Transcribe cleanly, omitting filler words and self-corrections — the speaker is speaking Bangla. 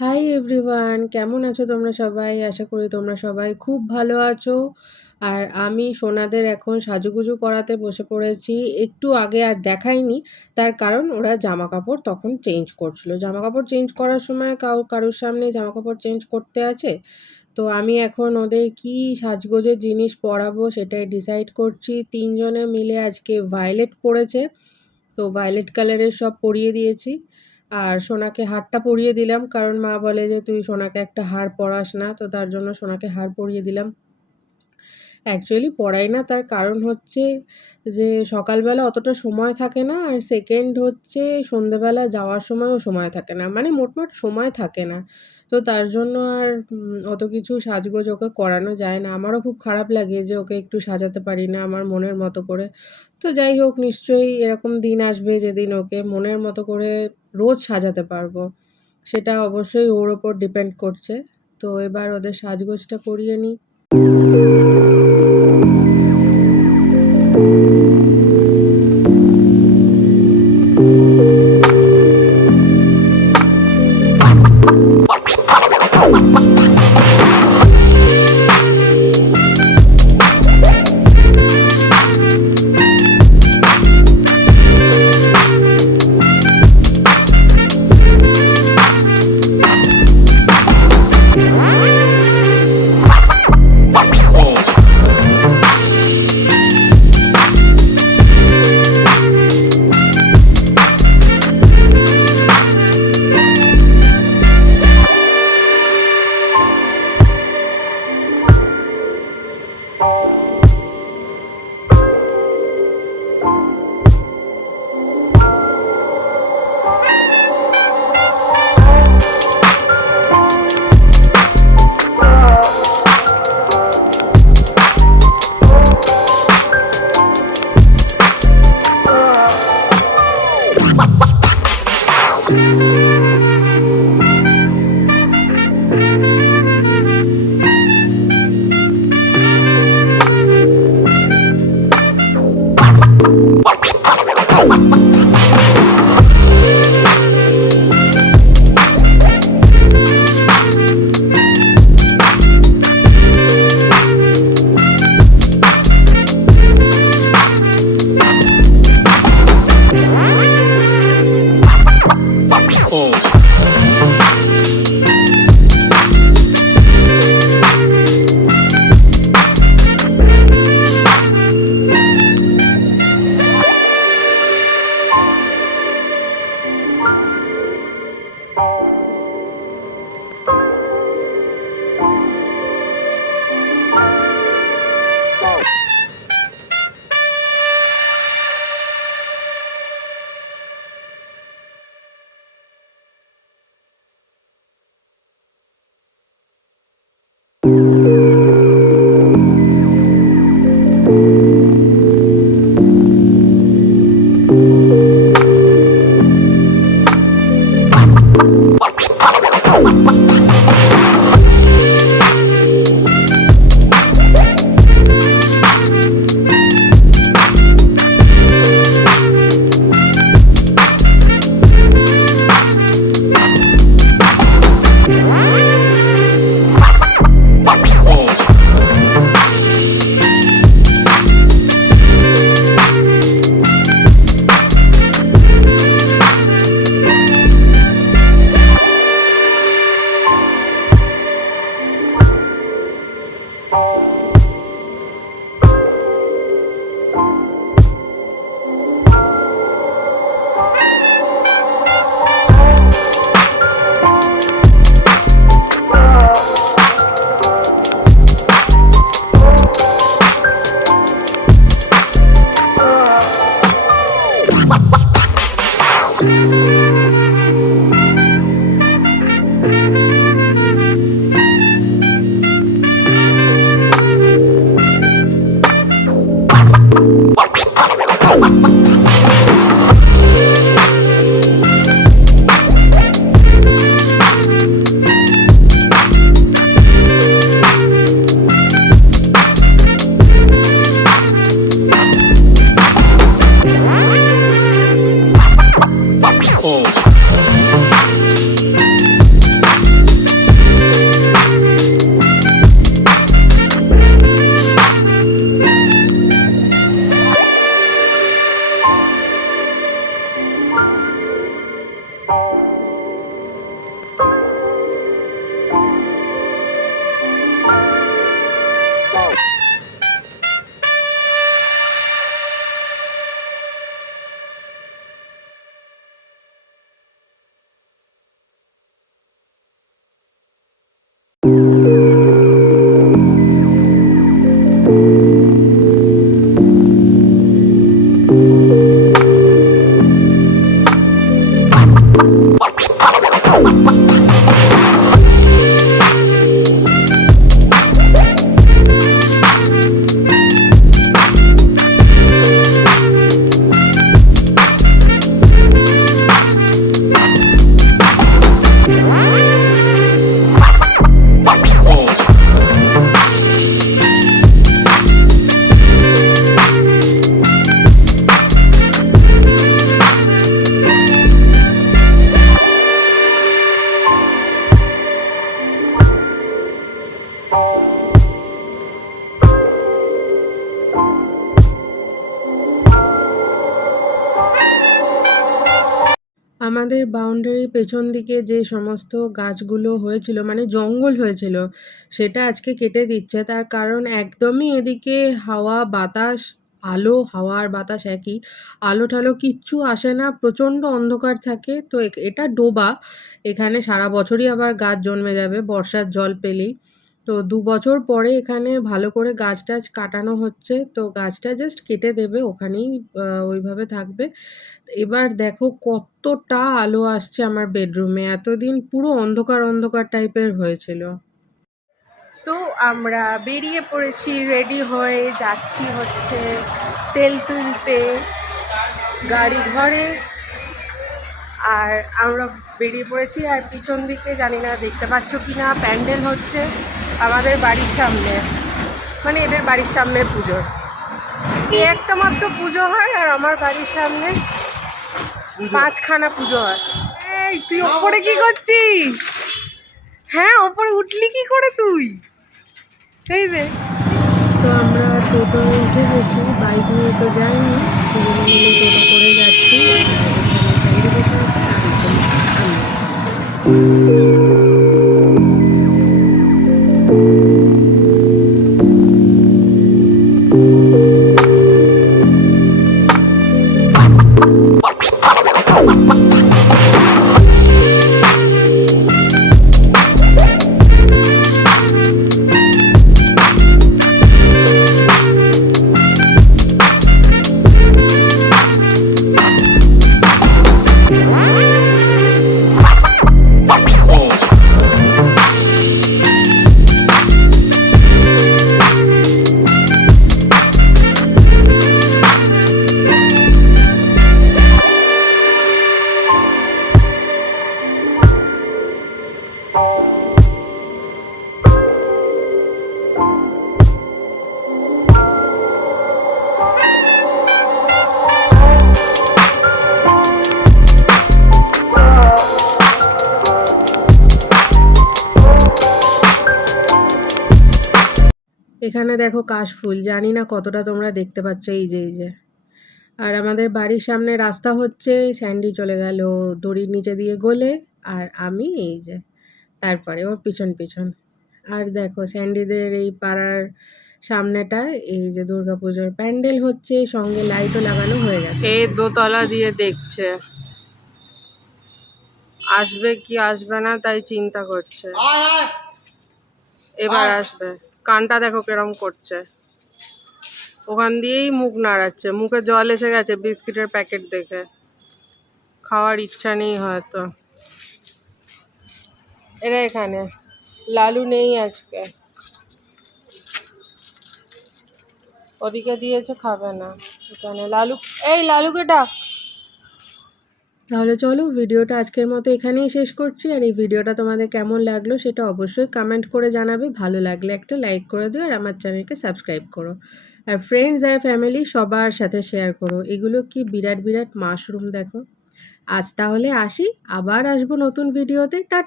হাই এভরিওয়ান, কেমন আছো তোমরা সবাই? আশা করি তোমরা সবাই খুব ভালো আছো। আর আমি সোনাদের এখন সাজুগুজু করাতে বসে পড়েছি। একটু আগে আর দেখাইনি, তার কারণ ওরা জামাকাপড় তখন চেঞ্জ করছিল। জামাকাপড় চেঞ্জ করার সময় কারোর সামনে জামাকাপড় চেঞ্জ করতে আছে? তো আমি এখন ওদের কি সাজগোজের জিনিস পরাবো সেটাই ডিসাইড করছি। ৩ জনে মিলে আজকে ভায়োলেট পড়েছে। তো ভায়োলেট কালারের সব পরিয়ে দিয়েছি। আর সোনাকে হারটা পরিয়ে দিলাম, কারণ মা বলে যে তুই সোনাকে একটা হার পরাস না, তো তার জন্য সোনাকে হার পরিয়ে দিলাম। অ্যাকচুয়ালি পড়াই না, তার কারণ হচ্ছে যে সকালবেলা অতটা সময় থাকে না, আর সেকেন্ড হচ্ছে সন্ধেবেলা যাওয়ার সময়ও সময় থাকে না, মানে মোটমাট সময় থাকে না। তো তার জন্য আর অত কিছু সাজগোজ ওকে করানো যায় না। আমারও খুব খারাপ লাগে যে ওকে একটু সাজাতে পারি না আমার মনের মতো করে। তো যাই হোক, নিশ্চয়ই এরকম দিন আসবে যেদিন ওকে মনের মতো করে রোজ সাজাতে পারবো। সেটা অবশ্যই ওর ওপর ডিপেন্ড করছে। তো এবার ওদের সাজগোজটা করিয়ে নিই। আমাদের বাউন্ডারির পেছন দিকে যে সমস্ত গাছগুলো হয়েছিল মানে জঙ্গল হয়েছিল সেটা আজকে কেটে দিচ্ছে। তার কারণ একদমই এদিকে হাওয়া বাতাস, আলো হাওয়া আর বাতাস একই। আলো টালো কিচ্ছু আসে না, প্রচণ্ড অন্ধকার থাকে। তো এটা ডোবা, এখানে সারা বছরই আবার গাছ জন্মে যাবে বর্ষার জল পেলেই। তো ২ বছর পরে এখানে ভালো করে গাছ টাছ কাটানো হচ্ছে, তো গাছটা জাস্ট কেটে দেবে, ওখানেই ওইভাবে থাকবে। এবার দেখো কতটা আলো আসছে আমার বেডরুমে, এতদিন পুরো অন্ধকার অন্ধকার টাইপের হয়েছিল। তো আমরা বেরিয়ে পড়েছি, রেডি হয়ে যাচ্ছি হচ্ছে তেল তুলতে গাড়ি ঘরে। আর আমরা বেরিয়ে পড়েছি, আর পিছন দিকে জানি না দেখতে পাচ্ছ কি না, প্যান্ডেল হচ্ছে আমাদের বাড়ির সামনে, মানে এদের বাড়ির সামনে পুজোর। একটা মাত্র পুজো হয় আর আমার বাড়ির সামনে 5খানা পুজো হয়। এই তুই ওপরে কি করছিস? হ্যাঁ, ওপরে উঠলি কি করে তুই? এই রে। তো আমরা টোটো উঠে গেছি, বাইক নিয়ে তো যাইনি, দুজনে মিলে টোটো করে যাচ্ছি। সাইডে বসে আছে আরেকজন আমি। এখানে দেখো কাশফুল, জানি না কতটা তোমরা দেখতে পাচ্ছ, এই যে। আর আমাদের বাড়ির সামনে রাস্তা হচ্ছে, স্যান্ডি চলে গেল দড়ির নিচে দিয়ে গলে, আর আমি এই যে তারপরে ওর পিছন পিছন। আর দেখো স্যান্ডিদের এই পাড়ার সামনেটায় এই যে দুর্গাপুজোর প্যান্ডেল হচ্ছে, সঙ্গে লাইটও লাগানো হয়ে গেছে। এই দোতলা দিয়ে দেখছে, আসবে কি আসবে না তাই চিন্তা করছে। এবার আসবে, কানটা দেখো কেরম করছে, ওখান দিয়েই মুখ নাড়াচ্ছে, মুখে জল এসে গেছে বিস্কিটের প্যাকেট দেখে, খাওয়ার ইচ্ছা নেই হয়তো। এরা এখানে, লালু নেই আজকে, ওদিকে দিয়েছে খাবে না, এখানে লালু, এই লালুকে ডাক। তাহলে চলো ভিডিওটা আজকের মতো এখানেই শেষ করছি। আর এই ভিডিওটা তোমাদের কেমন লাগলো সেটা অবশ্যই কমেন্ট করে জানাবে, ভালো লাগলে একটা লাইক করে দিও আর আমার চ্যানেলকে সাবস্ক্রাইব করো। আর ফ্রেন্ডস আর ফ্যামিলি সবার সাথে শেয়ার করো। এগুলো কি বিরাট বিরাট মাশরুম দেখো। আজ তাহলে আসি, আবার আসবো নতুন ভিডিওতে। টাটা।